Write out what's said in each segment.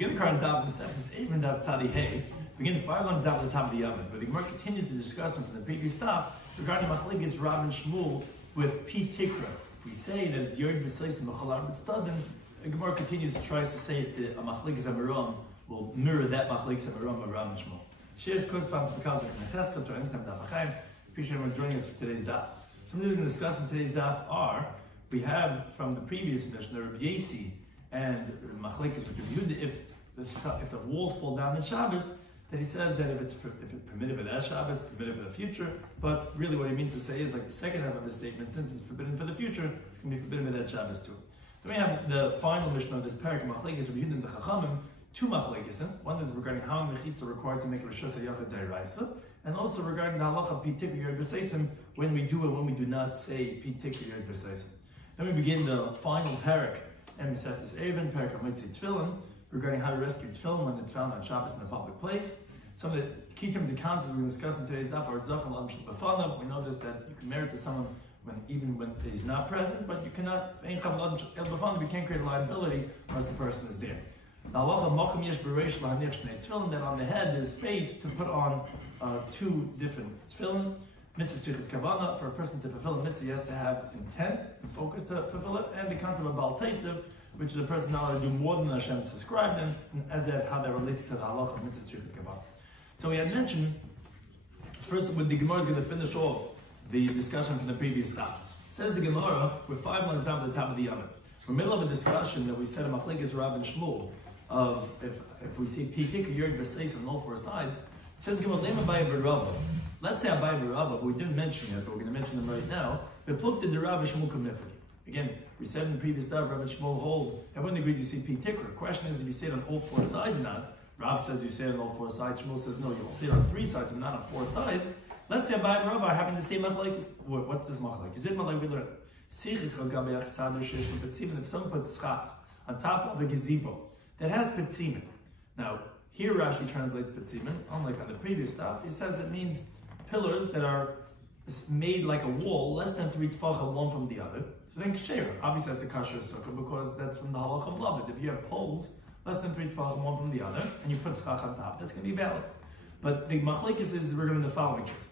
Begin the current Daf Eruvin Daf Tzadi Hey. Begin the 5 lines down at the top of the Yomim. But the Gemara continues the discussion from the previous Daf regarding Machlekes Rav and Shmuel with P Tikra. If we say that it's Yod B'Seis and Mechalar B'Tzadin, the Gemara continues to try to say if the Machlekes Amaram will mirror that Machlekes Amaram of Rav and Shmuel. Shares corresponds because of Necheskel to anytime Daf Achayim. Appreciate everyone joining us for today's Daf. Some things we're going to discuss in today's Daf are, we have from the previous Mishnah, Rabbi Yesi and Machlekes with Rabbi Yehuda, if the walls fall down in Shabbos, that he says that if it's permitted for that Shabbos, permitted for the future, but really what he means to say is like the second half of his statement, since it's forbidden for the future, it's going to be forbidden for that Shabbos too. Then we have the final Mishnah of this parak, Machlekes Rabbi Yehuda and the Chachamim, two Machlekes. One is regarding how mechitza are required to make Rishus HaYachid D'Oraisa, and also regarding the halacha Pi Tikra Yod B'Seisim, when we do and when we do not say Pi Tikra Yod B'Seisim. Then we begin the final parak, and we set this Eruvin, parak of Mitzvah Tefillin, regarding how to rescue tefillin when it's found on Shabbos in a public place. Some of the key terms and concepts we're going to discuss in today's daf are Zachal Al Mishal B'Fanav. We know this, that you can merit to someone even when he's not present, but you cannot, you can't create a liability unless the person is there. That on the head there's space to put on two different tefillin. Mitzvah tzrichas kavana, for a person to fulfill a mitzvah, he has to have intent and focus to fulfill it, and the concept of Baal Teisev, which is a person not allowed to do more than Hashem prescribed, and as that how that relates to the halacha of mitzvah tzrichas kavana. So we had mentioned, first with the Gemara is going to finish off the discussion from the previous daf. Says the Gemara, we're 5 lines down to the top of the Yomim. We're in the middle of a discussion that we said in Machlekes Rav and Shmuel, of if we see Pi Tikra Yod B'Seis on all 4 sides. Says the Gemara, Lema Abaye V'Rava. Let's say Abaye V'Rava, but we didn't mention yet, but we're going to mention them right now. Beplukta the Rav and Shmuel Kamifli. Again, we said in the previous daf, Rav and Shmuel hold, everyone agrees you see Pi Tikra. The question is if you say it on all 4 sides or not. Rav says you say it on all 4 sides. Shmuel says no, you'll say it on 3 sides and not on 4 sides. Let's say Abaye and Rav are having the same machlekes. What's this machlekes? Is it machlekes we learn? If someone puts schach on top of a gazebo that has petzimin. Now, here Rashi translates petzimin, unlike on the previous stuff. He says it means pillars that are made like a wall, less than 3 tefachim one from the other. So then shiur, obviously that's a kasher sukkah because that's from the halacha of Lavid. If you have poles less than 3 tefachim one from the other, and you put schach on top, that's going to be valid. But the machlekes is we're doing the following case.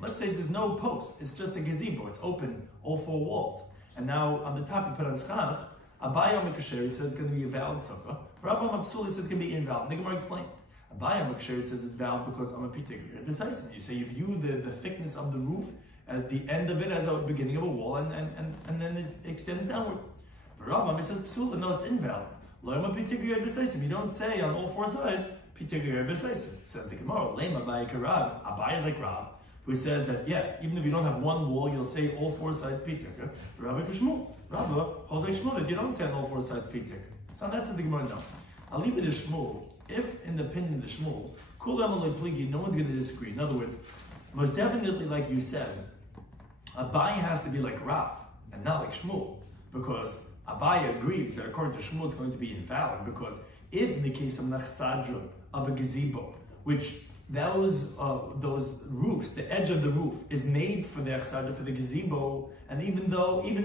Let's say there's no post, it's just a gazebo, it's open, all 4 walls. And now on the top you put on schach. Abaye Mikasheri says it's going to be a valid sukkah. Rav Mapsuli says it's going to be invalid. The Gemara explains. Abaye Mikasheri says it's valid because I'm a Pi Tikra. You say you view the thickness of the roof at the end of it as a beginning of a wall, and then it extends downward. But Rav says Psula, no, it's invalid. You don't say on all 4 sides Pi Tikra. Says the Gemara. Lema Abaye Karav. Abaye is like Rav, who says that even if you don't have one wall, you'll say all 4 sides Pi Tikra. For Rabbi Shmuel. Rabbi holds like Shmuel that you don't say on all 4 sides Pi Tikra. So that says the Gemara no. I'll leave it to Shmuel. If in the opinion of the Shmuel, Kulam Alei Pligi, no one's going to disagree. In other words, most definitely, like you said, Abaye has to be like Rav and not like Shmuel, because Abaye agrees that according to Shmuel it's going to be invalid, because if in the case of Nachsadra, of a gazebo, which those roofs, the edge of the roof is made for the Achsadra, for the gazebo, and even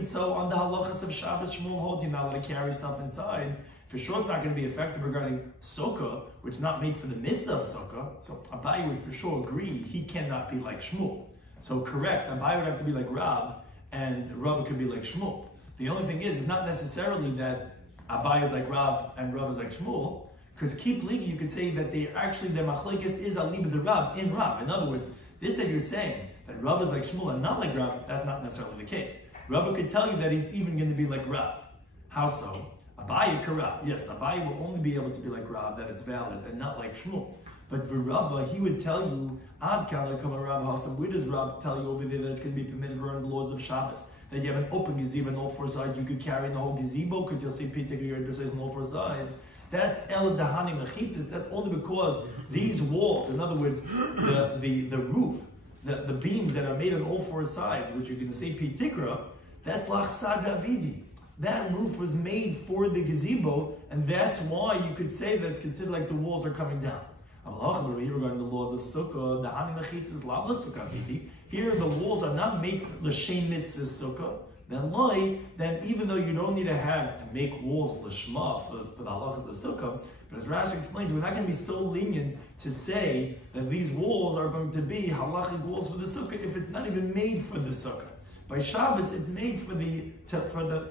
so, on the halachas of Shabbos, Shmuel holds you're not allowed to carry stuff inside. For sure it's not going to be effective regarding sukkah, which is not made for the mitzvah of sukkah, so Abaye would for sure agree he cannot be like Shmuel. So correct, Abaye would have to be like Rav, and Rav could be like Shmuel. The only thing is, it's not necessarily that Abaye is like Rav and Rav is like Shmuel, because keep ligi, you could say that their machlekes is aliba the Rav in Rav. In other words, this that you're saying that Rav is like Shmuel and not like Rav, that's not necessarily the case. Rav could tell you that he's even going to be like Rav. How so? Abaye Karav. Yes, Abaye will only be able to be like Rav, that it's valid, and not like Shmuel. But for Rav, he would tell you, Ad Kala Kama Rav Hasam, where does Rav tell you over there that it's going to be permitted around the laws of Shabbos? That you have an open gazebo on all 4 sides, you could carry in the whole gazebo, could you say Pi Tikra Yod B'Seis on all 4 sides? That's El Dahani Mechitzis. That's only because these walls, in other words, the roof, the beams that are made on all 4 sides, which you're going to say Pi Tikra, that's Lachsad Davidi. That roof was made for the gazebo, and that's why you could say that it's considered like the walls are coming down. Here regarding the laws of Sukkah, the Hani Mechitzis Lavla Sukkah Vidi. Here the walls are not made for the Shem Mitzvah Sukkah. then even though you don't need to have to make walls l'shma for the halachas of sukkah, but as Rashi explains, we're not going to be so lenient to say that these walls are going to be halachic walls for the sukkah if it's not even made for the sukkah. By Shabbos, it's made for the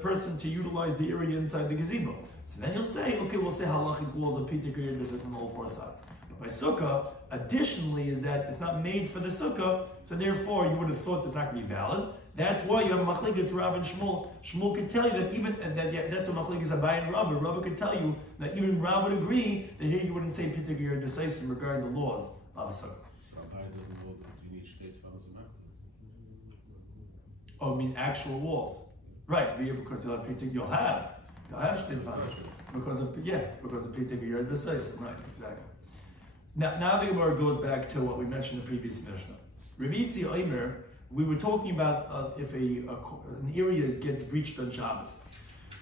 person to utilize the area inside the gazebo. So then you'll say, okay, we'll say halachic walls of Peter Guyard on all four sides. But by sukkah, additionally, is that it's not made for the sukkah, so therefore you would have thought it's not going to be valid. That's why you have machlekes Rav and Shmuel. Shmuel could tell you that even that's what machlekes Abai and Rabbi. Rabbi could tell you that even Rav would agree that here you wouldn't say Peter Guyard regarding the laws of sukkah. Oh, I mean actual walls, right? Because you'll have shtein foundation because of Peter Guyard B'Seisim, right? Exactly. Now the Gemara goes back to what we mentioned in the previous Mishnah. Rabbi Yisi Omer, we were talking about if an area gets breached on Shabbos.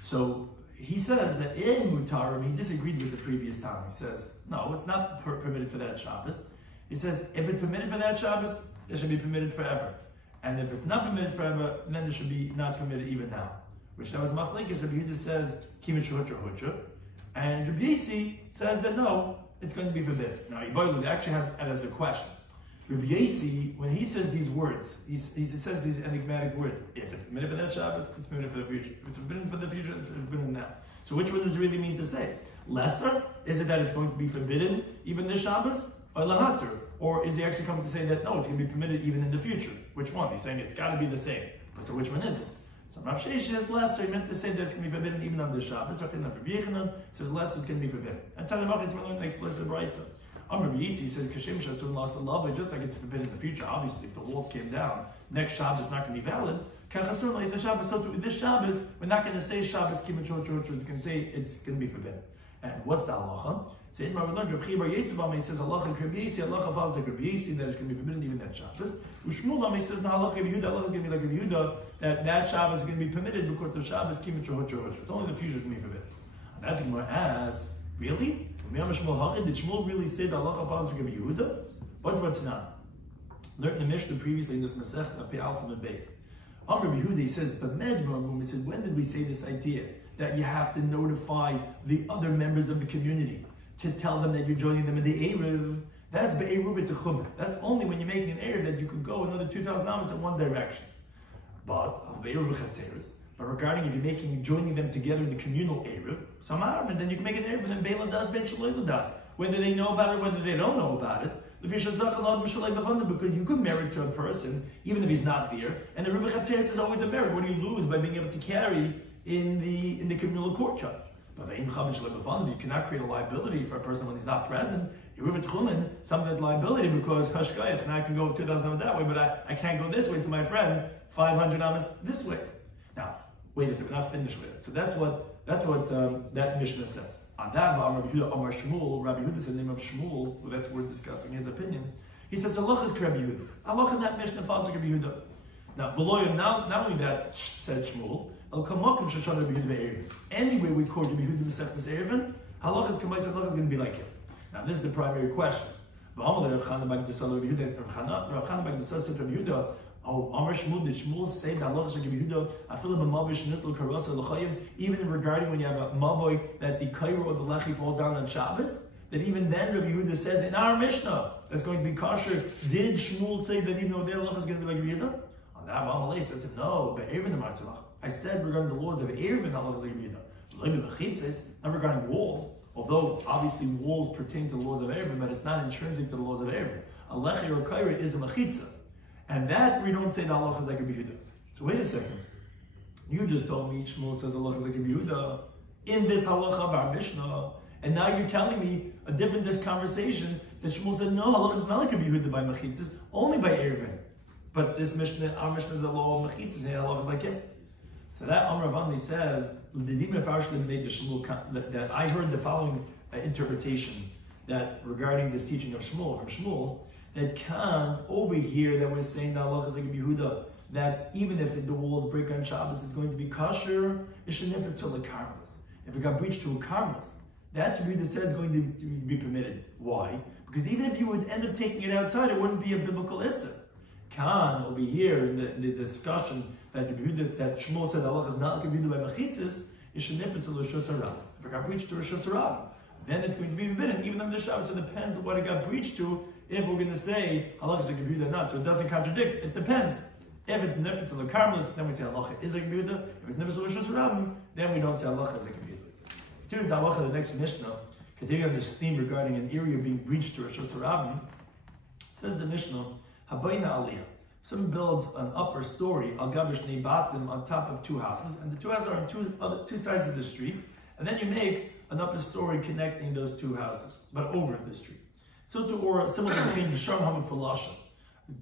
So he says that in Mutarim, he disagreed with the previous time. He says, no, it's not permitted for that Shabbos. He says, if it's permitted for that Shabbos, it should be permitted forever. And if it's not permitted forever, then it should be not permitted even now. Which that was machlekes. Rabbi Yehuda says, kimin shehutra hutra. And Rabbi Yisi says that no, it's going to be forbidden. Now, they actually have it as a question. Rabbi Yisi, when he says these words, he says these enigmatic words. If it's permitted for that Shabbos, it's permitted for the future. If it's forbidden for the future, it's forbidden now. So which one does it really mean to say? Lesser? Is it that it's going to be forbidden even this Shabbos? Or lahater? Or is he actually coming to say that no, it's going to be permitted even in the future? Which one? He's saying it's got to be the same. But so which one is it? So Rav Sheish says lesser. He meant to say that it's going to be forbidden even on the Shabbos. Rabbi Yechanan says lesser is going to be forbidden. And Tanamach is going to learn an explicit brisa. Rabbi Yisi says kashem shasun lasalava, just like it's forbidden in the future. Obviously, if the walls came down, next Shabbos is not going to be valid. Kachasur he says Shabbos. So with this Shabbos, we're not going to say Shabbos kimat chochur. It's going to say it's going to be forbidden. And what's the halacha? So in Rabbi Yisrael, he says halacha and Rabbi Yisi, halacha falls like Rabbi Yisi, that it's going to be forbidden even that Shabbos. Ushmuel, he says no halacha Rabbi Yehuda, halacha is going to be like Rabbi Yehuda, that Shabbos is going to be permitted because the Shabbos kimat chochur. It's only the future is going to be forbidden. And that Gemara asks, really? Did Shmuel really say that halacha falls like Rabbi Yehuda? But what's not? Learned the Mishnah previously in this Masech Pei Alpha and Beis. Rabbi Yehuda, he says, but Medmar, he said, when did we say this idea that you have to notify the other members of the community to tell them that you're joining them in the Eruv? That's be'eruv etechumah. That's only when you're making an Eruv that you could go another 2,000 amos in one direction. But be'eruv chatzeres. But regarding if you're joining them together in the communal Eruv, some and then you can make an Eruv, and then Bela das, Ben Shaloi das. Whether they know about it, whether they don't know about it, because you could marry to a person, even if he's not there, and the Eruv chatzeres is always a merit. What do you lose by being able to carry in the communal courtyard? But you cannot create a liability for a person when he's not present. Something that's liability because Hashkayach, now I can go 2,000 amos that way, but I can't go this way to my friend, 500 amos this way. Now, wait a second, we're not finished with it. So that's what that Mishnah says. Adav Rabbi Yehuda Amar Shmuel, Rabbi Yehuda is the name of Shmuel, well, that's we're discussing his opinion. He says, Allah is Rabbi Yehuda. Allah in that Mishnah falls like Rabbi Yehuda. Now, not only that said Shmuel, anyway, we call Rabbi Yehuda Masechtas Eruvin, Allah is going to be like him. Now, this is the primary question. Rav Chana Bag Desas said Rabbi Yehuda, oh, Amar Shmuel, did Shmuel say that Allah is like Rabbi Yehuda, I feel like a mavish nitl karasa l'chayiv, even regarding when you have a mavoy that the kairo or the lechi falls down on Shabbos, that even then Rabbi Yehuda says in our Mishnah that's going to be kosher. Did Shmuel say that even though there Allah is going to be like Rabbi Yehuda? On that, Amalei said no, but Eruvin Amartilach. I said regarding the laws of Eruvin, Allah is like Rabbi Yehuda. Not regarding walls, although obviously walls pertain to the laws of Eruvin, but it's not intrinsic to the laws of Eruvin. A lechi or kairo is a mechitza. And that we don't say that Allah is like Rabbi Yehuda. So wait a second. You just told me Shmuel says Allah is like Rabbi Yehuda in this halacha of our Mishnah, and now you're telling me a different conversation that Shmuel said no, halacha is not like Rabbi Yehuda by mechitzas, only by Eruvin. But this Mishnah, our Mishnah is a law of mechitzas, and Allah is like him. So that Amar Avandi says that I heard the following interpretation that regarding this teaching of Shmuel from Shmuel. That can over here that we're saying that Allah is like Rabbi Yehuda, that even if the walls break on Shabbos, it's going to be kosher. It should never tell a karmelis. If it got breached to a karmelis, that Rabbi Yehuda says is going to be permitted. Why? Because even if you would end up taking it outside, it wouldn't be a biblical issur. Can over here in the discussion that Shmuel said halacha is not like Rabbi Yehuda by mechitzas, is shenifetz l'rishus harab. If it got breached to rishus harab, then it's going to be forbidden, even under Shabbos. So it depends on what it got breached to, if we're going to say halacha is like Rabbi Yehuda or not. So it doesn't contradict, it depends. If it's nifetz l'karmelis, then we say halacha is like Rabbi Yehuda. If it's nifetz l'rishus harab, then we don't say halacha is like Rabbi Yehuda. Continuing to halacha, the next Mishnah, continuing on this theme regarding an area being breached to rishus harab, says the Mishnah, habayna aliyah. Someone builds an upper story, al gabish batim, on top of two houses, and the two houses are on two sides of the street, and then you make an upper story connecting those two houses, but over the street. So or similar between Gisharim Hamad Falasha.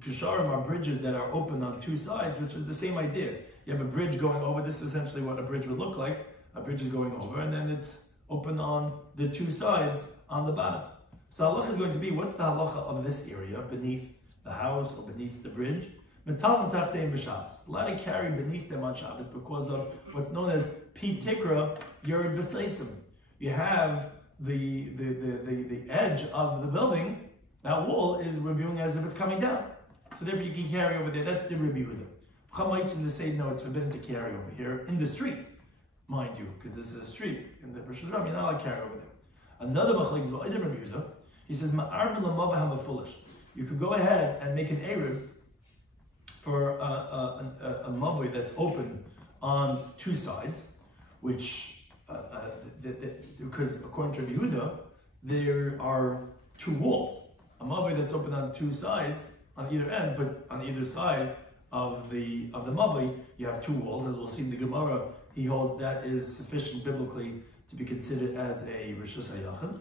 Gisharim are bridges that are open on two sides, which is the same idea. You have a bridge going over, this is essentially what a bridge would look like. A bridge is going over, and then it's open on the two sides on the bottom. So halacha is going to be, what's the halacha of this area beneath the house or beneath the bridge? Allowed to carry beneath them on Shabbos because of what's known as Pi Tikra Yerid V'Seisim. You have the edge of the building, that wall is reviewing as if it's coming down. So therefore you can carry over there. That's the Rabbi Yehuda. Chamaisim to say no, it's forbidden to carry over here in the street, mind you, because this is a street. In the Rosh Hashanah, you're not allowed to carry over there. Another machlek is Rabbi Yehuda. He says ma'arvin l'mavah hamafulish. You could go ahead and make an eruv for a mavoi that's open on two sides, which because according to Rabbi Yehuda, there are two walls. A mavoi that's open on two sides on either end, but on either side of the mavoi, you have two walls. As we'll see in the Gemara, he holds that is sufficient biblically to be considered as a rishus hayachid.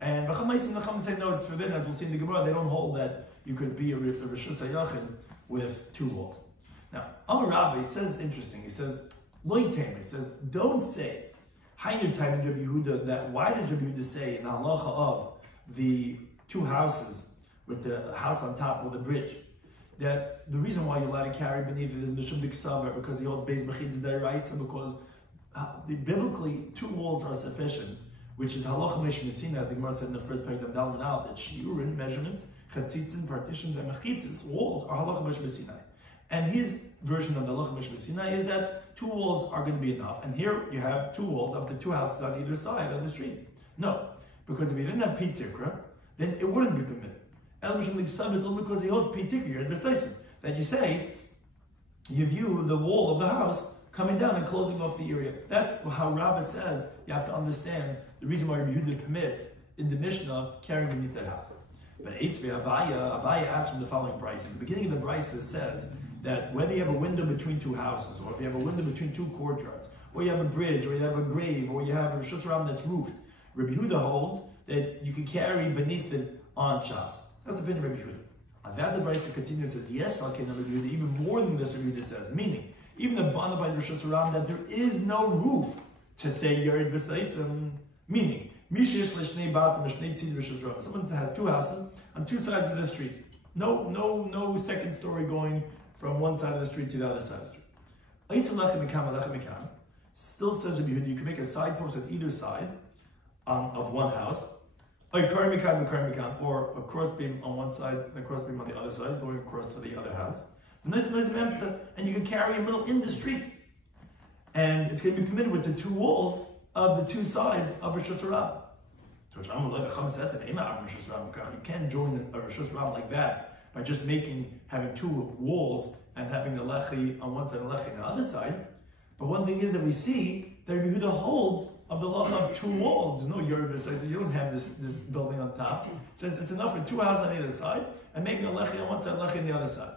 And V'chamaisim Nacham say no, it's forbidden. As we'll see in the Gemara, they don't hold that you could be a rishus hayachid with two walls. Now, Amar Rabbi says interesting. He says, Loitem. He says, don't say Hainu time in Rabbi Yehuda. That why does Rabbi Yehuda say in the halacha of the two houses with the house on top with the bridge, that the reason why you're allowed to carry beneath it is Mishum Diksaver, because he holds Beis Mechitz Daraisa, because biblically two walls are sufficient, which is halacha Mishum Nesina, as the Gemara said in the first paragraph of Dalman Aleph, that shiur measurements, chatzitzin, partitions, and mechitzis, walls are halacha Mishum Sinai. And his version of the halacha Mishum Sinai is that two walls are going to be enough. And here you have two walls of the two houses on either side of the street. No, because if you didn't have Pi Tikra, then it wouldn't be permitted. El Mishum Diksaver is only because he holds Pi Tikra, you're decisive. That you say, you view the wall of the house coming down and closing off the area. That's how Rabbah says you have to understand the reason why Rabbi Yehuda permits in the Mishnah carrying beneath that house. But Abaya asks from the following price. In the beginning of the price it says that whether you have a window between two houses, or if you have a window between two courtyards, or you have a bridge, or you have a grave, or you have a Rishus Ram that's roofed, Rabbi Yehuda holds that you can carry beneath it on Shabbos. That's the opinion of Rabbi Yehuda. On that, the Brisa continues and says, yes, Rabbi Yehuda, even more than this Rabbi Yehuda says, meaning, even the bonafide Rishus Ram, that there is no roof to say Yerid V'Seisim, meaning, someone has two houses on two sides of the street. No second story going from one side of the street to the other side of the street. Still says Rabbi Yehuda, you can make a side post at either side of one house, or a crossbeam on one side and a crossbeam on the other side, going across to the other house. And you can carry a middle in the street. And it's going to be permitted with the two walls of the two sides of Rishus Harab. You can't join a Rishus Harab like that by just having two walls and having the lechi on one side and lechi on the other side. But one thing is that we see that Rabbi Yehuda holds of the law of two walls. There's no Yerid V'Seisim. You don't have this building on top. It says it's enough for two houses on either side and making a lechi on one side, lechi on the other side.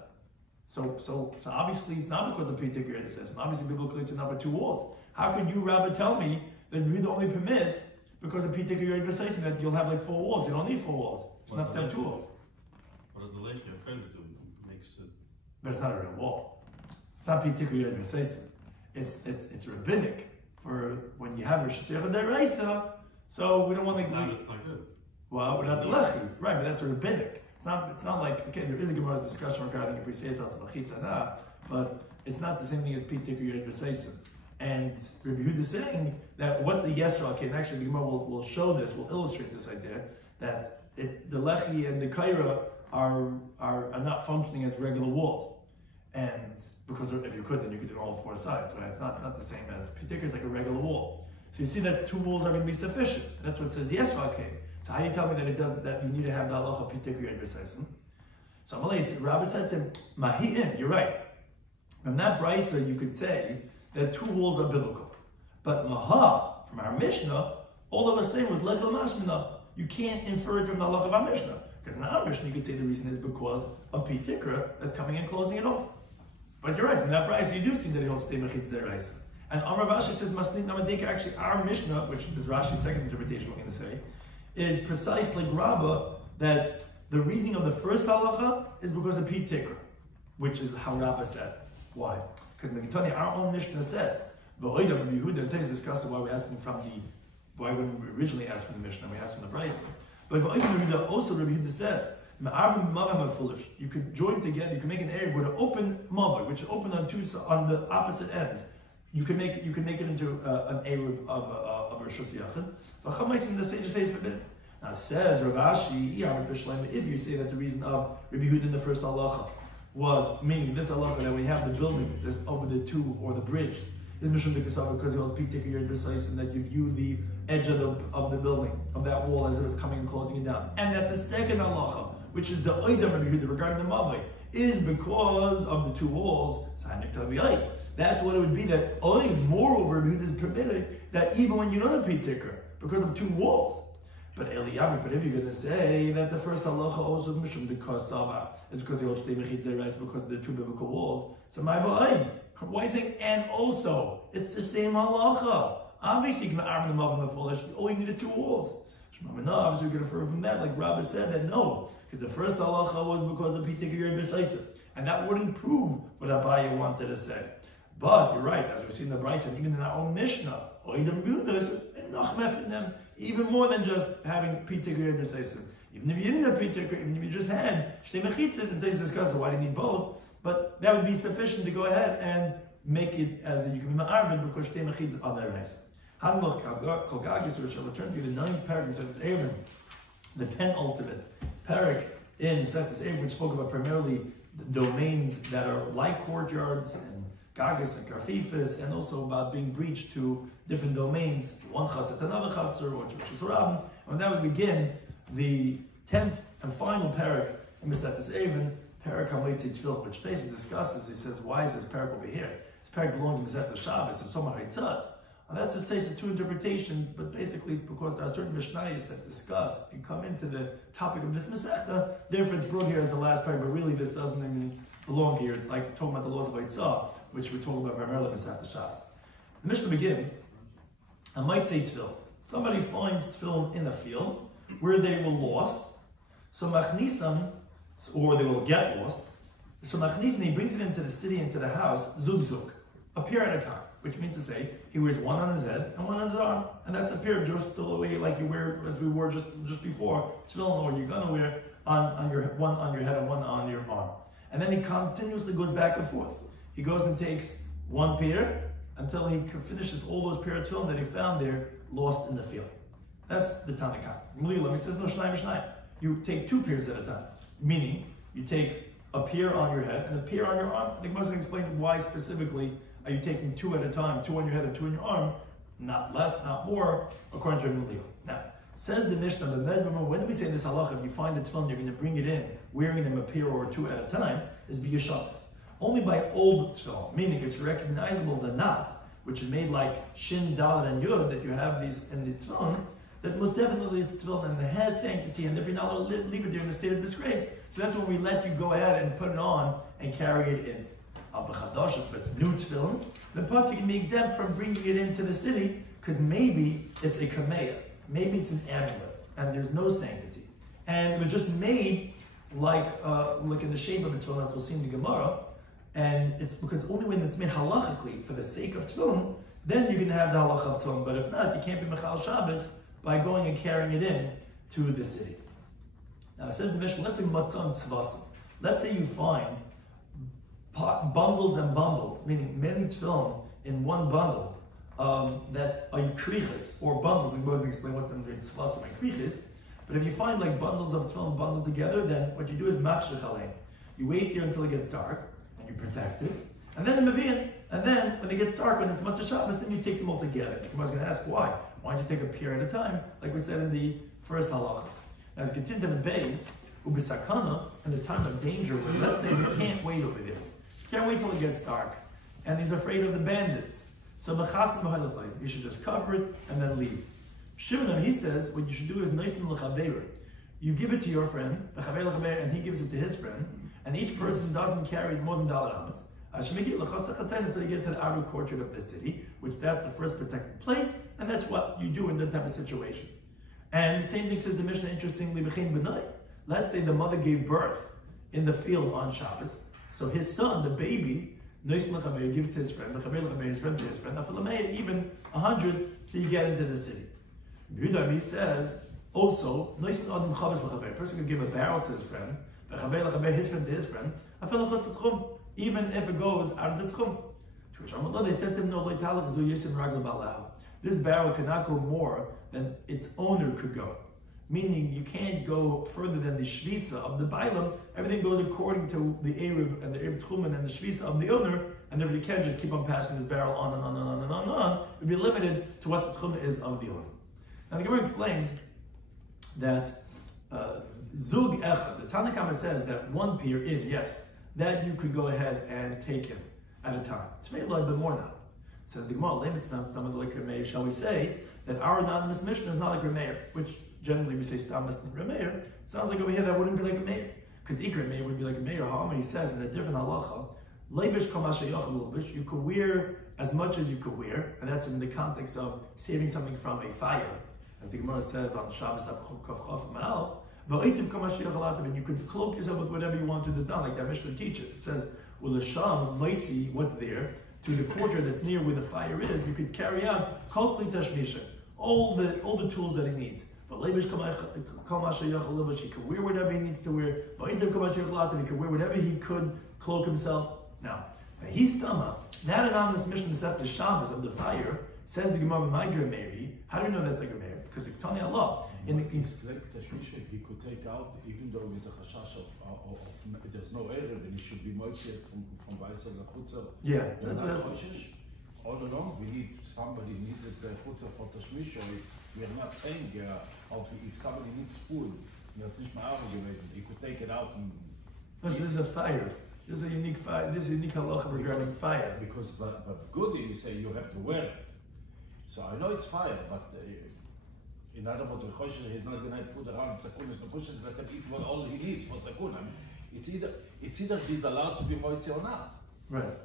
So obviously it's not because of Pi Tikra Yerid V'Seisim. Obviously biblically it's enough for two walls. How could you, Rabbi, tell me that Yehuda only permits because of Pi Tikra Yerid V'Seisim that you'll have like four walls? You don't need four walls. It's enough to have two walls. What does the lechi of Kohen do? Makes it. But it's not a real wall. It's not Pi Tikra Yerid V'Seisim. It's rabbinic for when you have a Shesech Deraisa. So we don't want to. No, it's not good. Well, we're not the lechi, right? But that's rabbinic. It's not like, okay, there is a Gemara's discussion regarding if we say it's also machitza or not, but it's not the same thing as Pi Tikra Yerid V'Seisim. And Rabbi Yehuda is saying that what's the yesra? Okay, and actually the Gemara will show this, will illustrate this idea that the lechi and the kaira are not functioning as regular walls. And because if you could, then you could do it on all four sides, right? It's not the same as pitikr is like a regular wall. So you see that 2 walls are going to be sufficient. And that's what it says, yes, okay. So how do you tell me that it doesn't, that you need to have the halacha pitikr yad b'seisim? So Amalei, Rabbi said to him, Mahi'in, you're right. From that brisa, you could say that 2 walls are biblical. But Maha, from our Mishnah, all of us saying was lekal mashmina. You can't infer it from the halacha of our Mishnah. Because in our Mishnah, you could say the reason is because of pitikr that's coming and closing it off. But you're right, from that brisa, you do see that he holds stei mechitz deraisa. And Amar Vashi says, Masnit Namadeka, actually our Mishnah, which is Rashi's second interpretation, we're going to say, is precisely Rabba, that the reasoning of the first halacha is because of pitikr, which is how Rabba said. Why? Because in the Ketani, our own Mishnah said, V'oida Rabbi Yehuda, Tez discussed why we're asking from the, why when we originally asked from the Mishnah, we asked from the Brisa. But V'oida Rabbi Yehuda, also Rabbi Yehuda says, Ma'arvim Mavim are foolish. You could join together, you can make an Erev with an open Mavim, which is open on the opposite ends. You can make it into an Erev of Rosh Yachid. V'chamaisim, the sages say it's forbidden. Now says Rav Ashi, Rabbi Shloimy, if you say that the reason of Rabbi Yehuda in the first halacha was, meaning this halacha that we have the building over the 2 or the bridge, is Mishum Dikasava because he was pitikr yad b'seisim, and that you view the edge of the building, of that wall as if it's coming and closing it down. And that the second halacha, which is the Oidam Rabbi Yehuda regarding the Mavli, is because of the 2 walls. That's what it would be, that moreover, Rabbi Yehuda is permitted that even when you don't have pitikr, because of 2 walls. But if you're going to say that the first halacha also is Mishum Dikasava, is because they all stay mechitz deraisa because of the 2 biblical walls. So my v'aid. Why is it and also? It's the same halacha. Obviously, you can arm them up in the foolish. All you need is 2 walls. Obviously, we can infer from that, like Rabbi said, that no, because the first halacha was because of pitikr yad b'seisim, and that wouldn't prove what Abaye wanted to say. But you're right, as we see in the Brisa, and even in our own Mishnah, even more than just having pitikr yad b'seisim. Even if you didn't have pitikr, even if you just had shtei mechitzas, and Tez discussed why do you need both. But that would be sufficient to go ahead and make it as that you can be ma'arvin because shtei mechitzas are there. Hanloch kol gagis, which I'll return to the 9th parak in Seftes Eruvin, the penultimate parak in Seftes Eruvin, which spoke about primarily the domains that are like courtyards and gagas and karfifis, and also about being breached to different domains, one chatzat, another chatzar, or Rosh. And that would begin the 10th and final parak in Seftes Eruvin, parak HaMotzei Tefillah, which basically discusses. He says, why is this parak over here? This parak belongs in Masechet Shabbos. It's Soma Haitzas. And that's just takes 2 interpretations, but basically it's because there are certain Mishnayos that discuss and come into the topic of this Masechta. Therefore, it's brought here as the last parak, but really this doesn't even belong here. It's like talking about the laws of Haitzah, which we're talking about primarily in Masechet Shabbos. The Mishnah begins, I might say Tefillah. Somebody finds Tefillah in a field where they were lost, so Machnisam, or they will get lost. So Machnisam, he brings it into the city, into the house, Zug Zug, a pair at a time. Which means to say, he wears one on his head and one on his arm. And that's a pair just the way like you wear, as we wore just before, tefillin, or you're going to wear on your one on your head and one on your arm. And then he continuously goes back and forth. He goes and takes one pair until he finishes all those pair of tefillin that he found there lost in the field. That's the Tanakh. Let me says no shnayim. You take 2 pairs at a time. Meaning, you take a pair on your head and a pair on your arm. And he must explain why specifically are you taking 2 at a time, 2 on your head and 2 on your arm, not less, not more, according to Rabbi. Now, says the Mishnah, when we say this halacha, if you find the tefillin, you're going to bring it in, wearing them a pair or 2 at a time, is b'yashavas. Only by old tefillin, meaning it's recognizable the knot, which is made like shin, dalet, and yud, that you have these in the tefillin, that most definitely it's tefillin and it has sanctity, and if you're not allowed to leave it there in a state of disgrace, so that's when we let you go ahead and put it on and carry it in. If it's new tefillin, the pot you can be exempt from bringing it into the city because maybe it's a kameya, maybe it's an amulet, and there's no sanctity, and it was just made like in the shape of a tefillin, as we'll see in the Gemara, and it's because only when it's made halachically for the sake of tefillin, then you can have the halacha of tefillin. But if not, you can't be mechal Shabbos by going and carrying it in to the city. Now it says the Mishnah, let's say matzah tzvasim. Let's say you find bundles and bundles, meaning many tefillin in one bundle, that are kriches, or bundles, and we'll explain what them means, tzvasim and kriches. But if you find like bundles of tefillin bundled together, then what you do is mafshech alein. You wait there until it gets dark, and you protect it. And then and then when it gets dark, when it's Motzei Shabbos, then you take them all together. The Gemara is going to ask why. Why don't you take a pair at a time, like we said in the first halacha? Now, as continued in the base, ubisakana, in the time of danger, where let's say you can't wait over there. You can't wait till it gets dark, and he's afraid of the bandits. So you should just cover it and then leave. Shimon, he says, what you should do is you give it to your friend, and he gives it to his friend, and each person doesn't carry more than $1 until you get to the outer courtyard of the city, which that's the first protected place, and that's what you do in that type of situation. And the same thing says the Mishnah, interestingly, let's say the mother gave birth in the field on Shabbos, so his son, the baby, give it to his friend, his friend to his friend, even 100 till you get into the city. He says, also, a person could give a barrel to his friend, his friend to his friend, even if it goes out of the tchum. To which they said to him, no, this barrel cannot go more than its owner could go. Meaning you can't go further than the shvisa of the bailam. Everything goes according to the Eruv and the Eruv Tchumen and the shvisa of the owner, and therefore you can't just keep on passing this barrel on and on and on and on and on. It would be limited to what the Tchumen is of the owner. Now the Gemara explains that Zug Echad, the Tanna Kama says that one peer in, yes, that you could go ahead and take him at a time. It's maybe a little bit more now. Says the Gemara, shall we say that our anonymous Mishnah is not like Rameir, which generally we say Stamas Rameir. Sounds like over here that wouldn't be like a Meir, because Ikra Meir would be like a Meir. However, he says in a different halacha, you could wear as much as you could wear, and that's in the context of saving something from a fire. As the Gemara says on Shabbos, and you could cloak yourself with whatever you want to do, like that Mishnah teaches. It says, well, the Sham, Maitzi, what's there, to the courtyard that's near where the fire is, you could carry out all the tools that he needs. But he could wear whatever he needs to wear. He could wear whatever he could cloak himself. Now he's Tama. That anonymous Mishnah set the Shabbos of the fire, says the Gemara, my Mary. How do you know that's like a Mary? Because the Tanya Allah. He could take out, even though there's a chashash of there's no error, and he should be moitzed from Weiser to Chutzer. Yeah, that's what all along, we need somebody needs it Chutzer for Tashmisha. We are not saying if somebody needs food, he could take it out. And this is a fire. This is a unique fire. This is a unique halacha regarding fire. Because, but good, you say you have to wear it. So I know it's fire, but in other words, he's not going to have food around Sakun. Let him eat all he needs for Sakun. I mean, it's either he's allowed to be moitzi or not. Right.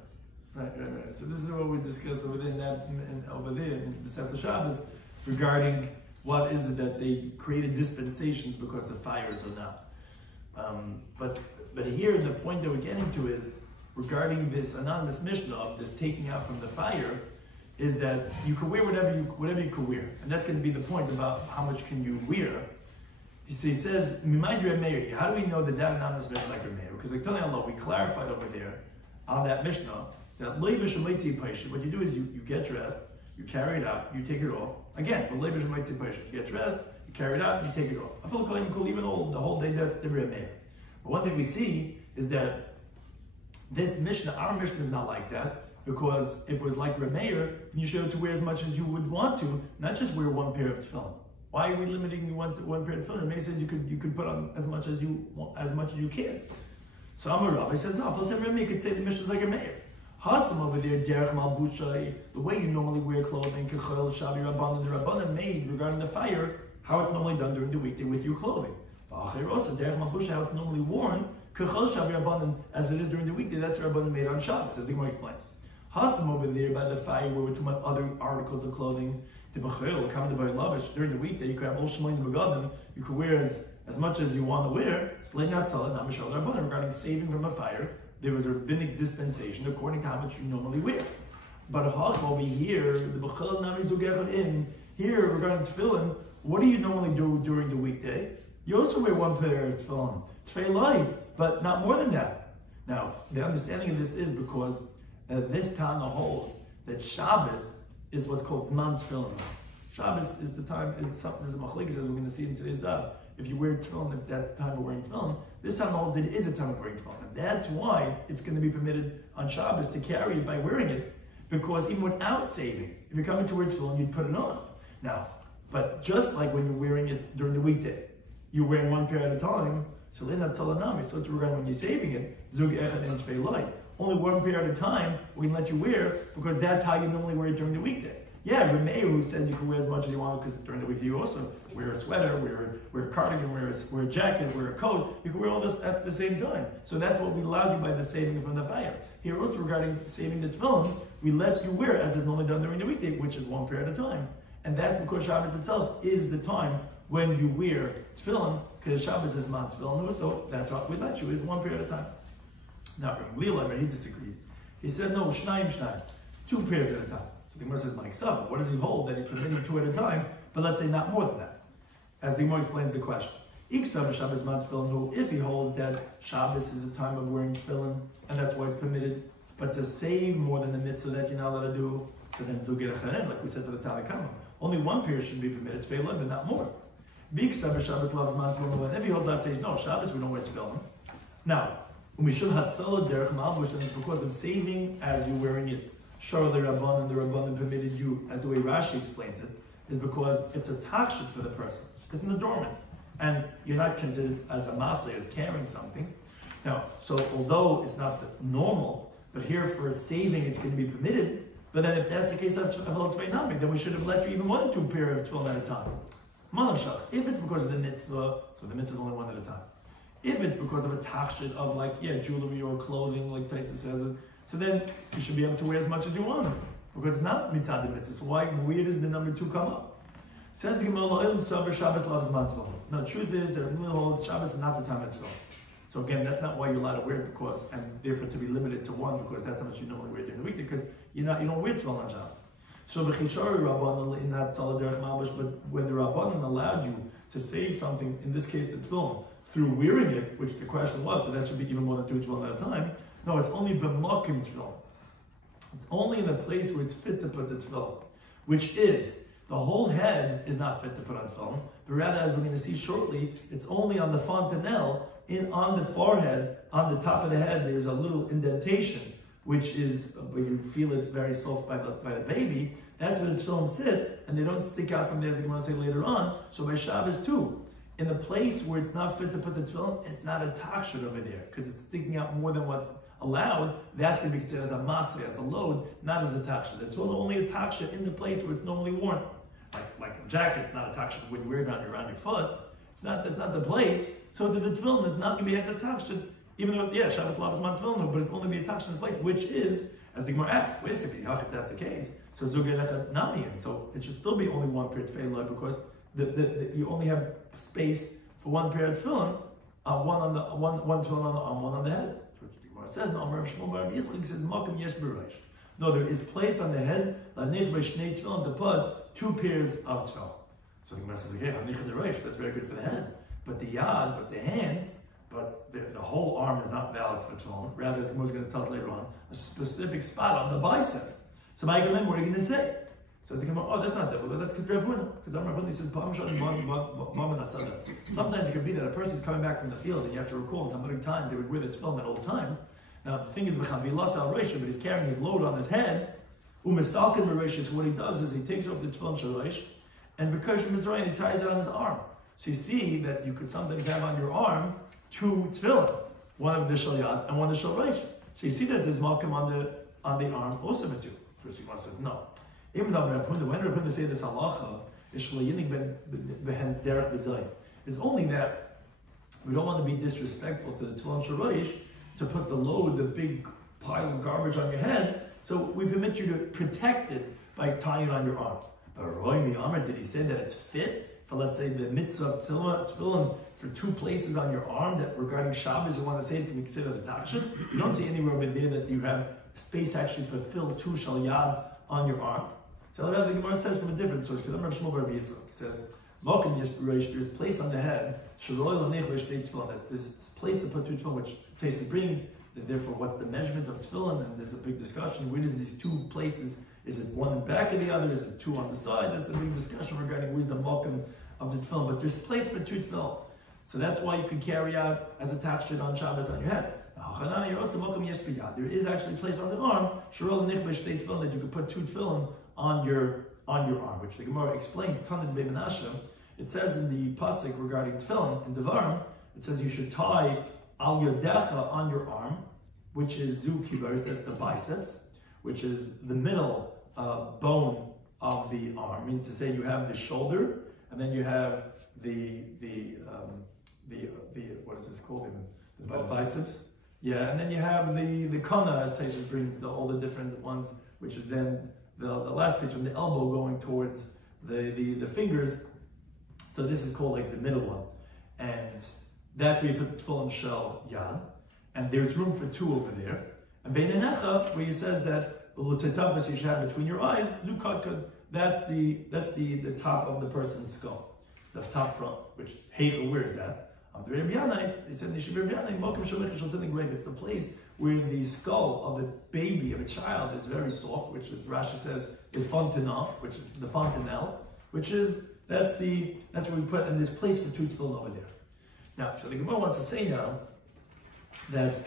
So this is what we discussed over there in the Sefter Shabbos regarding what is it that they created dispensations because of fires or not. But here the point that we're getting to is regarding this anonymous Mishnah of this taking out from the fire, is that you can wear whatever you could wear, and that's going to be the point about how much can you wear. So he says, how do we know that anonymous Mishnah is like a Meir? Because like we clarified over there on that Mishnah that what you do is you get dressed, you carry it out, you take it off. Again, you get dressed, you carry it out, you take it off. I feel like even though the whole day that's the Meir. But one thing we see is that this Mishnah, our Mishnah is not like that. Because if it was like Rameir, you should have to wear as much as you would want to, not just wear one pair of tefillin. Why are we limiting you one pair of tefillin? Rameir says you could put on as much as you want, as much as you can. So Amar Rabbi says no. Rameir could say the Mishnah is like Rameir. Hasam over there, derech malbushai, the way you normally wear clothing, kechol shavi rabbanan, the rabbanan made regarding the fire, how it's normally done during the weekday with your clothing. V'achir also derech malbushai, how it's normally worn, kechol shavi rabbanan, as it is during the weekday. That's the rabbanan made on Shabbos, as the Gemara explains. Hasam over there by the fire where we're talking about other articles of clothing. The b'chayil, coming to buy lavish during the weekday, you could have all shemayin begadim. You could wear as much as you want to wear. Regarding saving from a fire, there was a rabbinic dispensation according to how much you normally wear. But over here, the b'chayil nami zugechad in here regarding tefillin. What do you normally do during the weekday? You also wear one pair of tefillin, tefillai, but not more than that. Now the understanding of this is because this Tana holds that Shabbos is what's called Zman Tefillin. Shabbos is the time, this is a machlekes as we're going to see in today's Daf. if you wear tefillin, if that's the time of wearing tefillin, this time holds it is a time of wearing tefillin. And that's why it's going to be permitted on Shabbos to carry it by wearing it, because even without saving, if you're coming to wear tefillin, you'd put it on. Now, but just like when you're wearing it during the weekday, you're wearing one pair at a time, so when you're saving it, zug echad and shvei loy. Only one pair at a time we can let you wear, because that's how you normally wear it during the weekday. Yeah, Ramey, who says you can wear as much as you want, because during the week you also wear a sweater, wear a cardigan, wear a jacket, wear a coat. You can wear all this at the same time. So that's what we allowed you by the saving from the fire. Here also regarding saving the tefillin, we let you wear as is normally done during the weekday, which is one pair at a time. And that's because Shabbos itself is the time when you wear tefillin, because Shabbos is not tefillin, so that's what we let you, is one pair at a time. Now, Rabbi Leila, he disagreed. He said, no, shnayim, two pairs at a time. So the Gemara says, Mike, so what does he hold? That he's permitting two at a time, but let's say not more than that. As the Gemara explains the question. If he holds that Shabbos is a time of wearing tefillin, and that's why it's permitted, but to save more than the mitzvah that you're not allowed to do, so then zugir acharen, like we said to the Tanakama, only one pair should be permitted, tefillin, but not more. If he holds that, says, no, Shabbos we don't wear tefillin. Now, when we should have solid derech malbush, and it's because of saving as you're wearing it. Shor the Rabbanan permitted you, as the way Rashi explains it, is because it's a tachshit for the person. It's an adornment. And you're not considered as a masle, as carrying something. Now, so although it's not normal, but here for saving it's going to be permitted, but then if that's the case of then we should have let you even one or two pair of tefillin at a time. Manashach, if it's because of the mitzvah, so the mitzvah is only one at a time. If it's because of a tachshit of jewelry or clothing, like Taisa says it, so then you should be able to wear as much as you want, because it's not mitzvah the mitzvah. So why weird does the number two come up? Says the Gemara, Shabbos loves man tefillin. No, the truth is that Rabbi holds Shabbos is not the time of tefillin. So again, that's not why you're allowed to wear it, because, and therefore to be limited to one, because that's how much you normally wear during the weekday, because you don't wear tefillin on Shabbos. So the Chishari Rabbanan in that solid derech malbush, but when the Rabbanan allowed you to save something, in this case the tefillin, through wearing it, which the question was, so that should be even more than two tefillin at a time. No, it's only b'makim tefillin. It's only in the place where it's fit to put the tefillin, which is the whole head is not fit to put on tefillin, but rather, as we're going to see shortly, it's only on the fontanelle, on the forehead, on the top of the head. There's a little indentation, which is where you feel it very soft by the baby. That's where the tefillin sit, and they don't stick out from there, as I'm going to say later on. So by Shabbos too, in the place where it's not fit to put the tefillin, it's not a tachshit over there, because it's sticking out more than what's allowed. That's going to be considered as a maseh, as a load, not as a tachshit. It's only a tachshit in the place where it's normally worn. Like a jacket, it's not a tachshit when you wear it around your foot. That's not the place. So the tefillin is not going to be as a tachshit, even though, Shabbos loves man tefillin, but it's only be a tachshit in this place, which is, as the Gemara asks, wait a second, if that's the case, so zugir echad nami, and so it should still be only one pair of tefillin, because you only have space for one pair of tefillin, one tefillin on the arm, one on the head. Which the Gemara says, no, Rabbi Shloimy Schwartzberg says, Malkum yesh b'reish. No, there is place on the head, lanish by shnei tefillin, to put two pairs of tefillin. So the Gemara says, okay, hanicha dereish, that's very good for the head. But the yad, but the hand, but the whole arm is not valid for tefillin. Rather, as Gemara is going to tell us later on, a specific spot on the biceps. So Michael, then what are you going to say? So I think about, oh, that's not difficult. That's because Rav Huna says, sometimes it could be that a person's coming back from the field and you have to recall in Talmudic times they would wear the tefillin at all times. Now the thing is, but he's carrying his load on his head. What he does is he takes off the tefillin shalosh, and because Mizraim, he ties it on his arm. So you see that you could sometimes have on your arm two tefillin, one of the shalyat and one of the shalosh. So you see that there's malkim on the arm also for two. So Shimon says no. Even though when Rav Huna say this halacha is only that we don't want to be disrespectful to the tefillin shalosh, to put the load, the big pile of garbage on your head. So we permit you to protect it by tying it on your arm. But Roy Amr, did he say that it's fit for, let's say, the mitzvah of tefillin for two places on your arm, that regarding Shabbos you want to say it's going to be considered as a tachshit? You don't see anywhere over there that you have space to actually fulfill two shalyats on your arm. So the Gemara says from a different source, because I'm Rabbi Shloimy Schwartzberg says, there's place on the head, that there's place to put two tefillin, which places brings, and therefore what's the measurement of tefillin, and there's a big discussion, where does these two places, is it one in back of the other, is it two on the side? That's a big discussion regarding where's the malkum of the tefillin, but there's place for 2 tefillin. So that's why you could carry out as attached it on Shabbos on your head. There is actually place on the arm, that you could put 2 tefillin on your arm, which the Gemara explained. It says in the pasuk regarding tefillin in Devarim, it says you should tie al yodecha on your arm, which is zu kivaris, that's the biceps, which is the middle bone of the arm. Meaning to say you have the shoulder, and then you have the what is this called even? The biceps. Yeah, and then you have the kana, as Taisus brings all the different ones, which is then the last piece from the elbow going towards the fingers. So this is called like the middle one. And that's where you put the tefillin shel yad. And there's room for 2 over there. And beinenecha, where he says that the lutetavas you should have between your eyes, zukatkad, that's the top of the person's skull. The top front, which Heichel, where is that? They said it's the place where the skull of a baby, of a child, is very soft, which is Rashi says is fontanelle, which is the fontanelle, which is that's where we put, and there's place for 2 tefillin over there. Now, so the Gemara wants to say now that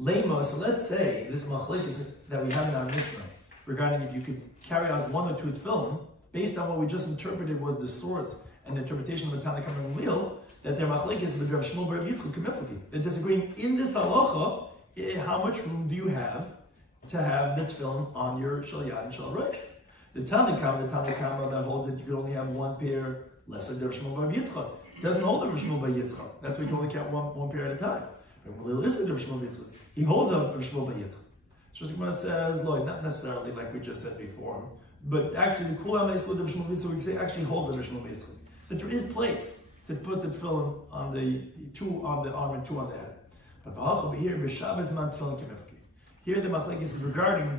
lema. So let's say this machlekes that we have in our Mishnah regarding if you could carry out 1 or 2 tefillin, based on what we just interpreted was the source and the interpretation of the Tanna Kamma and Lil, that their machlekes with Rabbi Shmuel Bar Yitzchak Kemefleki. They're disagreeing in this halacha. How much room do you have to have the tefillin on your shel yad and shel rosh? The Tanna Kamma that holds that you could only have 1 pair, less than Rabbi Shmuel Bar Yitzchak. Doesn't hold Rabbi Shmuel Bar Yitzchak. That's why you can only count one pair at a time. He holds up Rabbi Shmuel Bar Yitzchak. So the Gemara says, "Lo, not necessarily like we just said before, but actually the Kulam Eislo Rabbi Shmuel Bar Yitzchak, we say actually holds Rabbi Shmuel Bar Yitzchak. But there is place to put the tefillin on the 2 on the arm and 2 on the head. But the here, b'Shabbos man tefillin k'mifki. Here the machlekes is regarding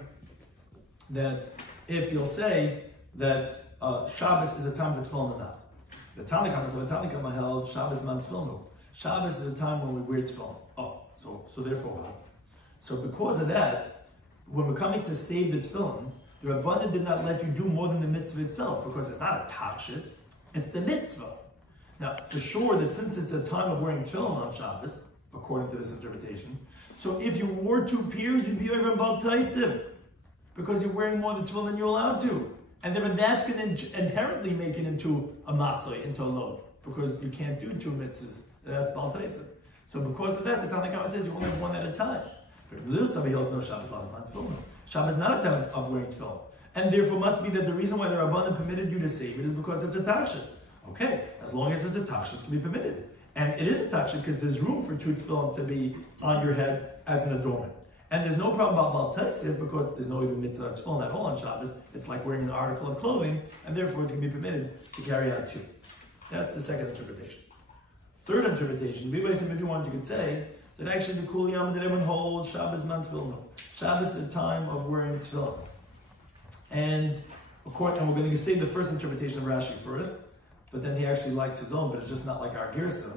that if you'll say that Shabbos is a time for tefillin or not. The Tanna Kamma held Shabbos man tefillin. Shabbos is a time when we wear tefillin. So therefore what? So because of that, when we're coming to save the tefillin, the Rabbanan did not let you do more than the mitzvah itself, because it's not a tachshit, it's the mitzvah. Now, for sure that since it's a time of wearing tefillin on Shabbos, according to this interpretation, so if you wore 2 pairs, you'd be over about taisiv, because you're wearing more than tefillin than you're allowed to. And then that's going to inherently make it into a masay, into a load, because you can't do 2 mitzvahs. That's bal taisiv. So because of that, the Tanna Kamma says you only have 1 at a time. But little somebody else knows Shabbos last month tefillin. Shabbos is not a time of wearing tefillin. And therefore must be that the reason why the Rabbanan permitted you to save it is because it's a tachshit. Okay, as long as it's a tachshit, it can be permitted. And it is a tachshit because there's room for 2 tefillin to be on your head as an adornment. And there's no problem about bal taisiv because there's no even mitzvah tefillin at all on Shabbos. It's like wearing an article of clothing, and therefore it's going to be permitted to carry out 2. That's the second interpretation. Third interpretation, if you want, you could say that actually the kuliyam that everyone holds Shabbos man tefillin. Shabbos is a time of wearing tefillin. And we're going to say the first interpretation of Rashi first, but then he actually likes his own, but it's just not like our Gersa.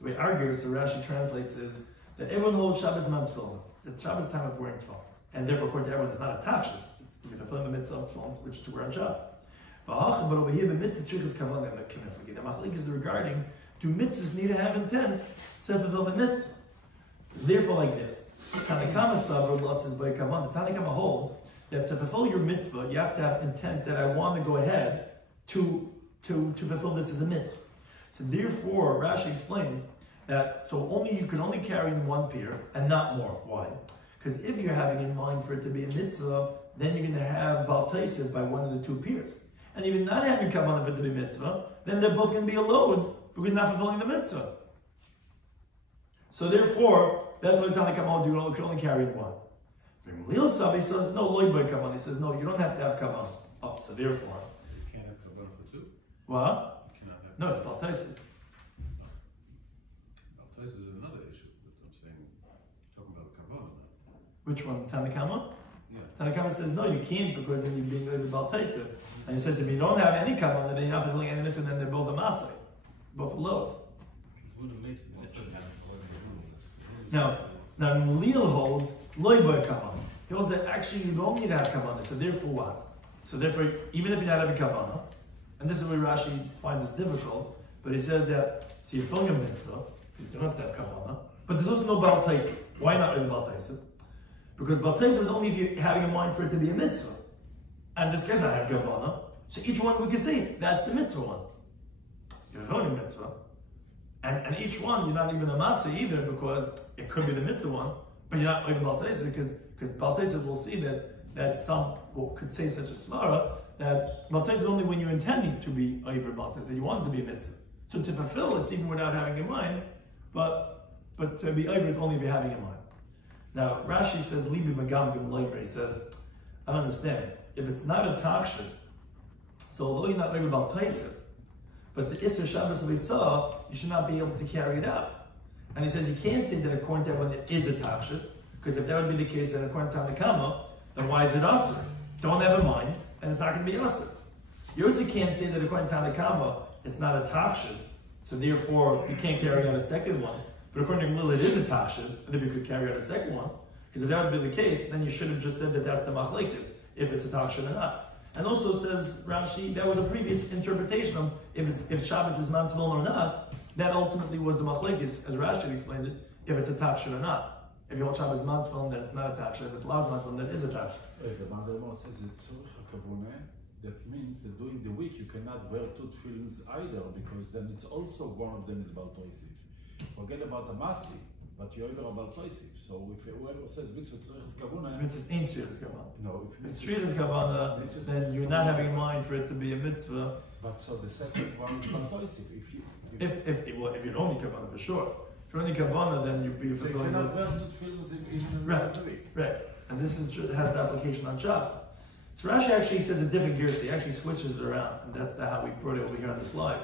The way our Gersa, Rashi translates is that everyone holds Shabbos man tefillin. It's Shabbos time of wearing tefillin. And therefore, according to everyone, it's not a tafshit. It's to be fulfilling the mitzvah of tefillin, which is to wear on Shabbos. But over here, the mitzvah is kavanah and the The machlek is regarding, do mitzvahs need to have intent to fulfill the mitzvah? Therefore, like this. Tanna Kamma sabra lotzes by kavanah. Tanna Kamma holds that to fulfill your mitzvah, you have to have intent that I want to go ahead to fulfill this as a mitzvah. So therefore, Rashi explains that you can only carry in 1 pair and not more. Why? Because if you're having in mind for it to be a mitzvah, then you're going to have bal taisiv by 1 of the 2 pairs. And even not having kavanah for it to be mitzvah, then they're both going to be a load because you're not fulfilling the mitzvah. So therefore, that's why Tanna Kamma holds you can only carry in 1. Lil Sabi says, no, loy by kavanah. He says, no, you don't have to have kavanah. So therefore. You can't have kavanah for 2? What? You cannot have. No, it's bal taisiv. Bal taisiv is another issue, but I'm saying, talking about kavanah now. Which one? Tanna Kamma? Yeah. Tanna Kamma says, no, you can't because then you're being with bal taisiv. And he says, if you don't have any kavanah, then you're not fulfilling any mitzvah, then they're both a masay, both a load. Now Lil holds loy by kavanah. He holds that actually you don't need to have kavanah. So therefore what? So therefore, even if you're not having kavanah, and this is where Rashi finds this difficult, But he says that, so you're filling a mitzvah, because you don't have to have kavanah, but there's also no Baal Taisif. Why not really Baal Taisif? Because Baal Taisif is only if you're having in mind for it to be a mitzvah. And this guy not have kavanah, so each one we can say, that's the mitzvah one. You're filling a mitzvah, and each one, you're not even a masa either, because it could be the mitzvah one, but you're not like Baal Taisif, because Baal Taisif will see that some could say such a svara, that Baal Taisif is only when you're intending to be over Baal Taisif, that you want it to be a mitzvah. So to fulfill, it's even without having in mind, but to be over is only if you're having in mind. Now, Rashi says, Libi Magam Gim, he says, I don't understand. If it's not a tachshit, so although you're not over Baal Taisif, but the Isser Shabbos of Eitzah, you should not be able to carry it out. And he says you can't say that according to everyone it is a tachshit, because if that would be the case, then according to Tanakama, then why is it asr? Don't have a mind, and it's not going to be asr. You also can't say that according to Tanakama, it's not a tachshit, so therefore you can't carry out a second one. But according to Gamliel, it is a tachshit, and if you could carry out a second one, because if that would be the case, then you should have just said that that's the machlekes, if it's a tachshit or not. And also says Rashi, that was a previous interpretation of if Shabbos is mantalon or not, that ultimately was the machlekes, as Rashi explained it, if it's a tachshit or not. If you hold Shabbos mantalon, then it's not a tachshit. If it's lav mantalon, then it is a tachshit. The Mandelmot says it's that means that during the week you cannot wear two tefillins either, because then it's also one of them is Baal Taisif. Forget about the Masi, but you're over Baal Taisif. So if whoever says mitzvah tzrichas kavana, mitzvah ain't tzrichas kavana. No, if it's tzrichas kavana, then you're not having in mind for it to be a mitzvah. But so the second one is Baal Taisif. If you're only kavana for sure. If you're only kavana, then you'd be fulfilling. So you cannot wear two tefillins in right, week. Right. And this has the application on Shabbos. So Rashi actually says a different gear. He actually switches it around, and that's how we brought it over here on the slide.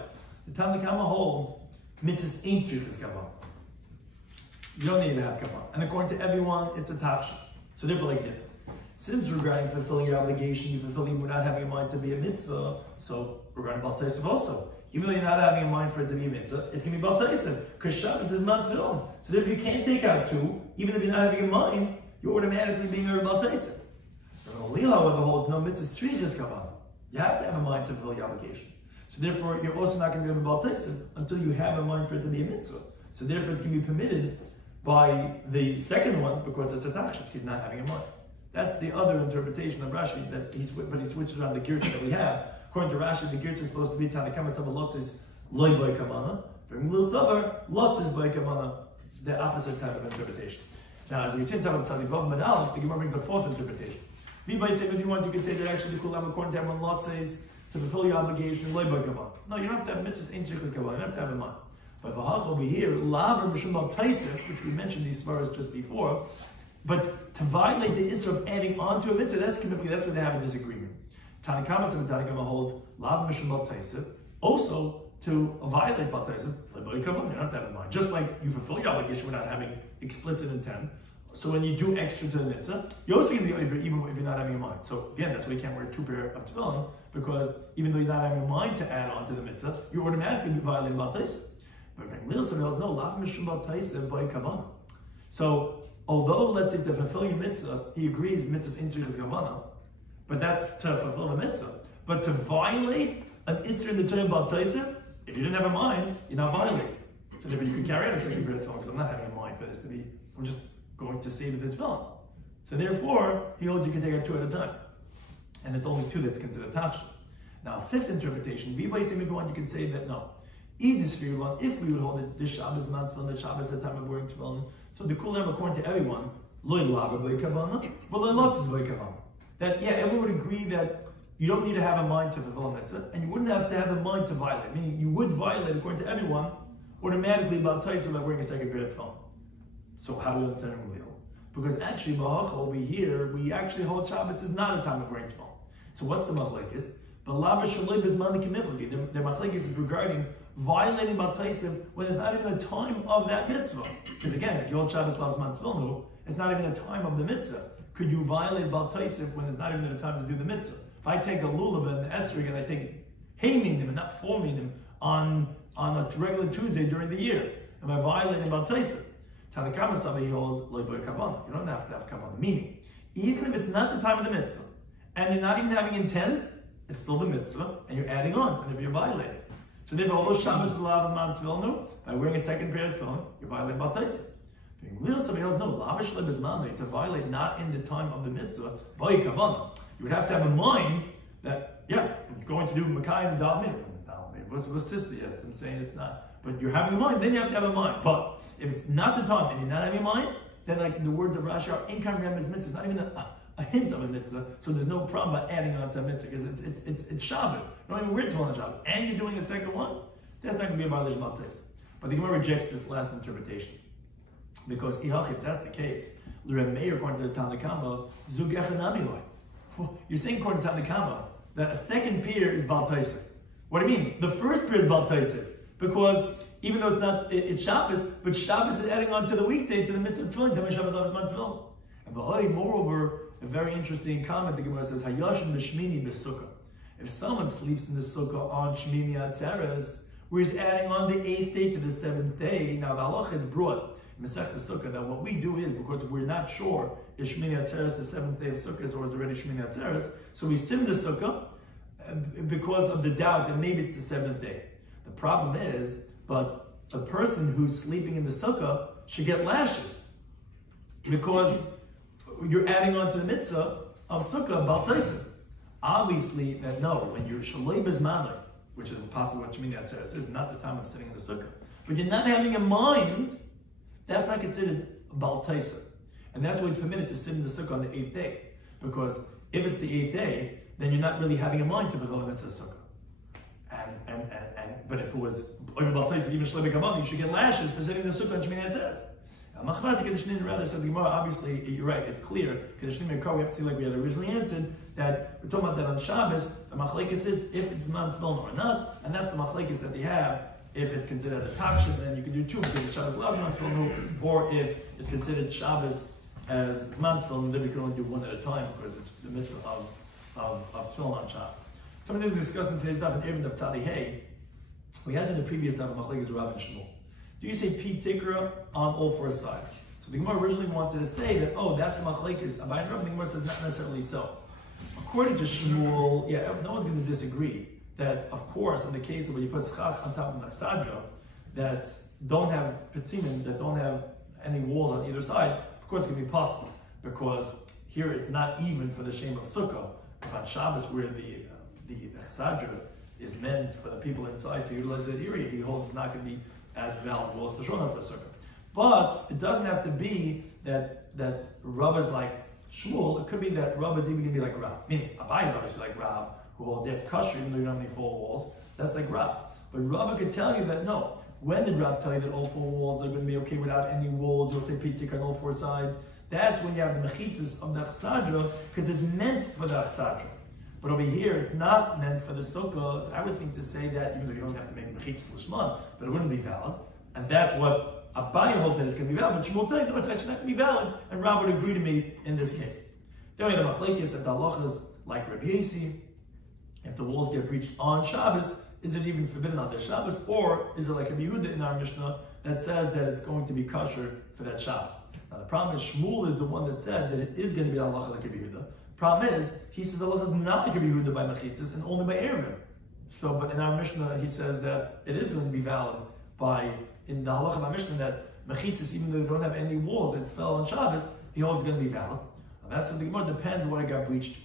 The Tanakama holds mitzvahs ain't tzrichas kavana. You don't need to have kavanah. And according to everyone, it's a tachshit. So therefore like this. Since regarding fulfilling your obligation, you're fulfilling without having in mind to be a mitzvah, so regarding Baal Taisif also. Even though you're not having in mind for it to be a mitzvah, it can be Baal Taisif, because Shabbos is mantzilon. So therefore you can't take out two, even if you're not having in mind, you're automatically being a Baal Taisif. Gamliel, however, holds no mitzvahs tzrichas kavana. You have to have in mind to fulfill your obligation. So therefore you're also not going to be a Baal Taisif until you have in mind for it to be a mitzvah. So therefore it's going to be permitted by the second one, because it's a tachshit, he's not having in mind. That's the other interpretation of Rashi, but he switches on the girsa that we have. According to Rashi, the girsa is supposed to be Tanakama Sava Lotzis loy by kavana. For Gamliel Savar, Lotzis by kavana, the opposite type of interpretation. Now, as we think about Tzadivav Manal, the Gemara brings the fourth interpretation. Me by saying, if you want, you could say that actually the Kulam, according to everyone, Lotzis, to fulfill your obligation, loy by kavana. No, you don't have to have mitzvahs, ain't tzrichas kavana, you don't have to have in mind. But v'hach over here, laver mishum Baal Taisif, which we mentioned these svaras just before, but to violate the issue of adding on to a mitzvah, that's where they have a disagreement. Tanakama and Tanakama holds laver mishum Baal Taisif, also to violate Baal Taisif, you don't have to have in mind. Just like you fulfill your obligation without having explicit intent. So when you do extra to the mitzvah, you're also going to be over even if you're not having in mind. So again, that's why you can't wear two pair of tefillin, because even though you're not having in mind to add on to the mitzvah, you're automatically violating Baal Taisif. But Gamliel says no, lav mishum Baal Taisif by kavana. So although let's say to fulfill your mitzvah, he agrees mitzvah's in tzrichas kavana, but that's to fulfill the mitzvah. But to violate an isser in the Torah Baal Taisif, if you didn't have a mind, you're not violating. So therefore you can carry out a second period of time, because I'm not having a mind for this to be. I'm just going to save the tefillin. So therefore, he holds you can take out two at a time, and it's only two that's considered tafshil. Now, fifth interpretation, if you can say that no. If we would hold it, this Shabbos is not tefillin, the Shabbos is the time of wearing tefillin. So the kulam, according to everyone, loy lava by kavana, for loy lotzes by kavana. That everyone would agree that you don't need to have a mind to fulfill a mitzvah, and you wouldn't have to have a mind to violate. Meaning you would violate, according to everyone, automatically about Taisa by wearing a second pair of tefillin. So how do we understand Gamliel? Because actually, over here, we actually hold Shabbos is not a time of wearing tefillin. So what's the machlekes? But lava shaloi bezman kimiflagi. The machlekes is regarding violating Baal Taisif when it's not even a time of that mitzvah. Because again, if you hold Shabbos lavas man tefillin, it's not even a time of the mitzvah. Could you violate Baal Taisif when it's not even a time to do the mitzvah? If I take a lulav and the esrog and I take hey minim and not four minim on a regular Tuesday during the year, am I violating Baal Taisif? Tanakama Sami holds loy by kavana. You don't have to have kavana. Meaning, even if it's not the time of the mitzvah, and you're not even having intent, it's still the mitzvah, and you're adding on, and if you're violating. So therefore, although Shabbos is allowed in Mount Tefillin, by wearing a second pair of tefillin, you're violating Bal Taisa. Somebody else, no, to violate not in the time of the mitzvah, by Kavanah. You would have to have a mind that, yeah, I'm going to do Makayim Dalmir. What's this yet? I'm saying it's not. But you're having a mind, then you have to have a mind. But if it's not the time and you're not having a mind, then like the words of Rashi are in Rambam's mitzvah. It's not even a hint of a mitzvah, so there's no problem about adding on to a mitzvah because it's Shabbos. You don't even wear tefillin on Shabbos, and you're doing a second one. That's not going to be a violation of Maltais. But the Gemara rejects this last interpretation because if that's the case, L'Remeir according to the Tanna Kama, Zug Echanami Loy. You're saying according to Tanna Kama that a second pair is Bal Taisa. What do you mean? The first pair is Bal Taisa because even though it's Shabbos, but Shabbos is adding on to the weekday to the mitzvah of tefillin. Tamei Shabbos Shabbos tefillin. And moreover, a very interesting comment the Gemara says, Hayashin b'shmini b'sukkah. If someone sleeps in the sukkah on Shmini Atzeres, where he's adding on the 8th day to the 7th day, now the halach is brought in Masech the Sukkah that what we do is, because we're not sure is Shmini Atzeres the 7th day of Sukkah or is already Shmini Atzeres, so we sit in the sukkah because of the doubt that maybe it's the 7th day. The problem is, but a person who's sleeping in the sukkah should get lashes because you're adding on to the mitzvah of sukkah Bal Taisa. Obviously, that no, when you're shalei bezmanah, which is possible what Shmini Atzeres is, not the time of sitting in the sukkah, but you're not having a mind, that's not considered Bal Taisa. And that's why it's permitted to sit in the sukkah on the 8th day. Because if it's the 8th day, then you're not really having a mind to fulfill the mitzvah of sukkah. But if it was over Bal Taisa, even shalei bezmanah, you should get lashes for sitting in the sukkah on Shmini Atzeres. Rather says the Gemara, obviously, you're right, it's clear. We have to see, like we had originally answered, that we're talking about that on Shabbos, the machlekes is if it's Zman Tefillin or not, and that's the machlekes that they have. If it's considered as a tafshin, then you can do two, because it's Shabbos allows Zman Tefillin, or if it's considered Shabbos as Zman Tefillin, then we can only do one at a time, because it's the mitzvah of Tefillin on Shabbos. Some of this is discussed in today's Daf, in Eruvin Daf Tzadi Hey. We had in the previous Daf, machlekes Rav and Shmuel. Do you say P Tikra on all four sides? So the Gemara originally wanted to say that, oh, that's the machlekes. Abai and Rav, the Gemara says not necessarily so. According to Shmuel, yeah, no one's going to disagree that, of course, in the case of when you put schach on top of nachsadra that don't have petzinim, that don't have any walls on either side, of course, it can be possible because here it's not even for the shame of sukkah. It's on Shabbos where the nachsadra is meant for the people inside to utilize that area. He holds it's not going to be as valuable as the shona for sukkah. But it doesn't have to be that Rav is like Shmuel. It could be that Rav is even going to be like Rav. Meaning, Abai is obviously like Rav, who holds that's kosher even though you don't have any four walls. That's like Rav. But Rav could tell you that no. When did Rav tell you that all four walls are going to be okay without any walls? You'll say pitik on all four sides. That's when you have the mechitzas of the achsadra, because it's meant for the achsadra. But over here, it's not meant for the sukkah. So I would think to say that, even though you don't have to make mechitzas lishman, but it wouldn't be valid. And that's what Abai holds that it's going to be valid. But Shmuel tells you, no, it's actually not going to be valid. And Rav would agree to me in this case. Then we have the machlekes that the halachas like Rabbi Yasi, if the walls get breached on Shabbos, is it even forbidden on their Shabbos? Or is it like Rabbi Yehuda in our Mishnah that says that it's going to be kosher for that Shabbos? Now the problem is Shmuel is the one that said that it is going to be halacha like Rabbi Yehuda. Problem is, he says halacha is not like Rabbi Yehuda by mechitzas and only by Eruvin. So, but in our Mishnah, he says that it is going to be valid by, in the halacha of our Mishnah, that mechitzas, even though they don't have any walls, it fell on Shabbos, he holds it's going to be valid. And that's something more depends on what it got breached.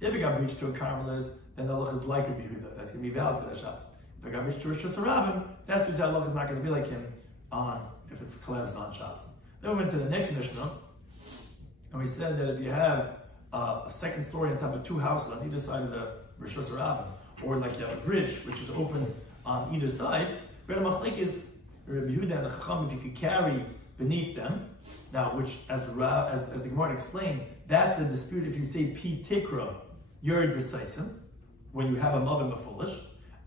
If it got breached to a carmelist, then the halacha is like Rabbi Yehuda. That's going to be valid for that Shabbos. If it got breached to a Rosh Hashanah, that's because the halacha is not going to be like him on, if it collapses on Shabbos. Then we went to the next Mishnah, and we said that if you have a second story on top of two houses on either side of the Rosh Hashanah, or like you have a bridge which is open on either side, Rabbi Machlekes, Rabbi Yehuda and the Chacham, if you could carry beneath them, now which as the Gemara explained, that's a dispute if you say Pi Tikra, Yurid V'Saisim, when you have a Mavim Mefulish,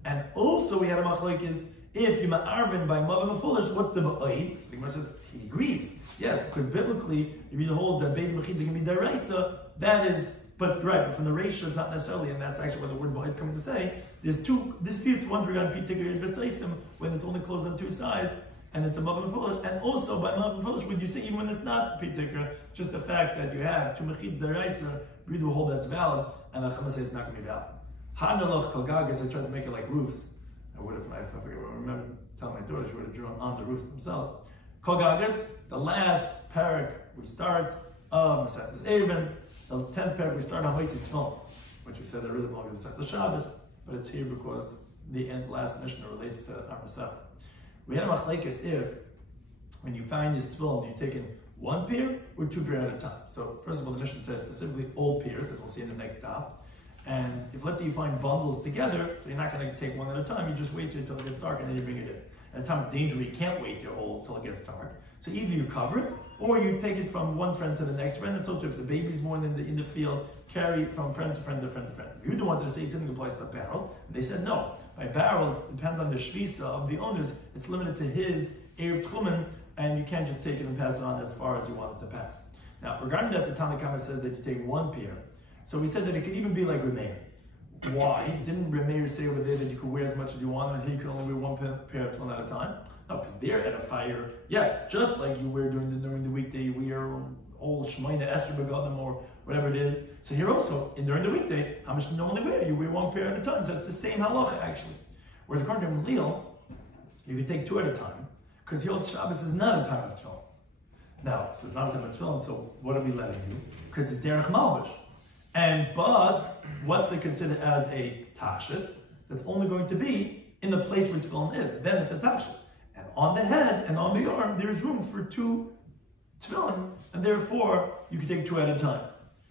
and also we had a Machlekes, if you ma'arvin by Mavim Mefulish, what's the V'Oid? The Gemara says, he agrees. Yes, because biblically, if you hold that Beis Mechitza can be Daraisa, that is, but from the Reisha is not necessarily, and that's actually what the word V'Oid is coming to say. There's two disputes, one regarding Pi Tikra Yurid V'Saisim, when it's only closed on two sides, and it's a Mavim Mefulish, and also by Mavim Mefulish, would you say even when it's not Pi Tikra, just the fact that you have two Mechitza Daraisa, read the whole that's valid, and the Chacham says it's not going to be valid. Hanalach Kalgagas, I tried to make it like roofs. I would have, if I remember telling my daughter, she would have drawn on the roofs themselves. Kol Gagas, the last parak we start of Masechtas Eruvin, the 10th parak we start on Moitzi Tefillin, which we said that really belongs to Masechtas Shabbos, but it's here because the last Mishnah relates to our Masechta. We had a machlekes if, when you find this tefillin, you're taking one pair or two pair at a time. So first of all, the Mishnah said specifically all pairs, as we'll see in the next daf. And if let's say you find bundles together, so you're not going to take one at a time, you just wait until it gets dark and then you bring it in. At a time of danger, you can't wait till it gets dark. So either you cover it, or you take it from one friend to the next friend. And so too, if the baby's born in the field, carry it from friend to friend to friend to friend. If you don't want to say something applies to a barrel, and they said no. By barrels, it depends on the shvisa of the owners. It's limited to his Erev Tchumen, and you can't just take it and pass it on as far as you want it to pass. Now, regarding that, the Tanna Kama says that you take one pair. So we said that it could even be like Remeir. Why? Didn't Remeir say over there that you could wear as much as you want, and here you can only wear one pair of tefillin at a time? No, because they're at a fire. Yes, just like you wear during the weekday, you wear old Shemaina Esther Begadim or whatever it is. So here also, during the weekday, how much do you normally wear? You wear one pair at a time. So it's the same halacha actually. Whereas according to Malil, you can take two at a time, because he holds Shabbos is not a time of tefillin. Now, so it's not a time of tefillin, so what are we letting you? Because it's derech malbish. But what's it considered as a tachshit? That's only going to be in the place where tefillin is. Then it's a tachshit. And on the head and on the arm, there's room for two tefillin, and therefore you can take two at a time.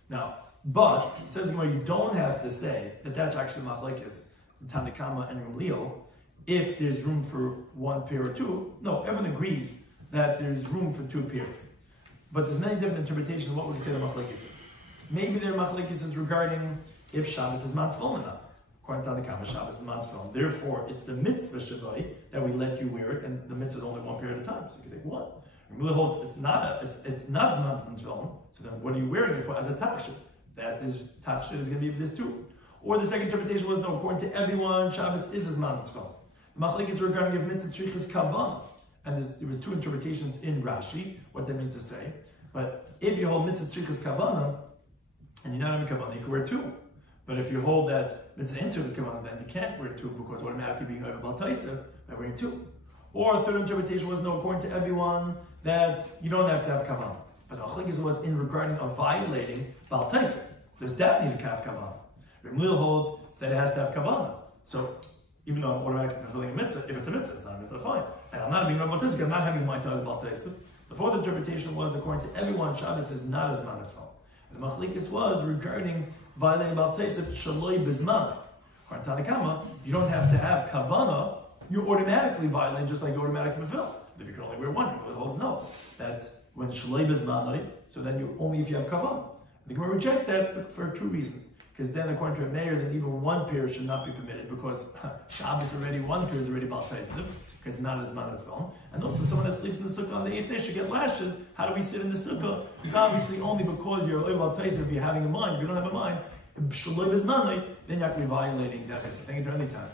Now, but it says you don't have to say that that's actually machlekes Tanna Kama and Ramliel if there's room for one pair or two. No, everyone agrees that there's room for two pairs. But there's many different interpretations of what would we say the machlekes is. Maybe their machlekes is regarding if Shabbos is not tefillin or not. According to Tanna Kama, Shabbos is not tefillin. Therefore, it's the mitzvah shabbai that we let you wear it, and the mitzvah is only one pair at a time, so you can take one. Ramliel holds it's not zman tefillin. So then, what are you wearing it for as a tachshit? That this tachshit is going to be this too. Or the second interpretation was no. According to everyone, Shabbos is zman tefillin. The machlekes regarding if mitzvah tzrichas kavan, and there was two interpretations in Rashi what that means to say. But if you hold mitzvah tzrichas kavana, and you're not having kavanah, you can wear two. But if you hold that mitzvah into is kavanah, then you can't wear two because automatically being a bal taisev by wearing two. Or a third interpretation was no, according to everyone, that you don't have to have kavanah. But the was in regarding of violating bal taisev. Does that need to have kavanah? Ramliel holds that it has to have kavanah. So even though I'm automatically fulfilling a mitzvah, if it's a mitzvah, it's not a mitzvah, fine. And I'm not being bal taisev, I'm not having my time bal taisev. The fourth interpretation was according to everyone, Shabbos is not as man tefillin. The machlekes was regarding violating bal taisev shaloi bizman. According to Tanna Kama, you don't have to have kavana. You automatically violate just like you automatically fulfill. If you can only wear one, the holds no. That when shaloi bizman, so then you only if you have kavana. The Gemara rejects that for two reasons. Because then, according to a mayor, then even one pair should not be permitted because Shabbos already one pair is already bal taisev. Because it's not as man at film. And also someone that sleeps in the sukkah on the 8th day should get lashes. How do we sit in the sukkah? Because obviously only because you're oival taser, if you're having a mind, if you don't have a mind, then you're not going to be violating that. Thank you for any time.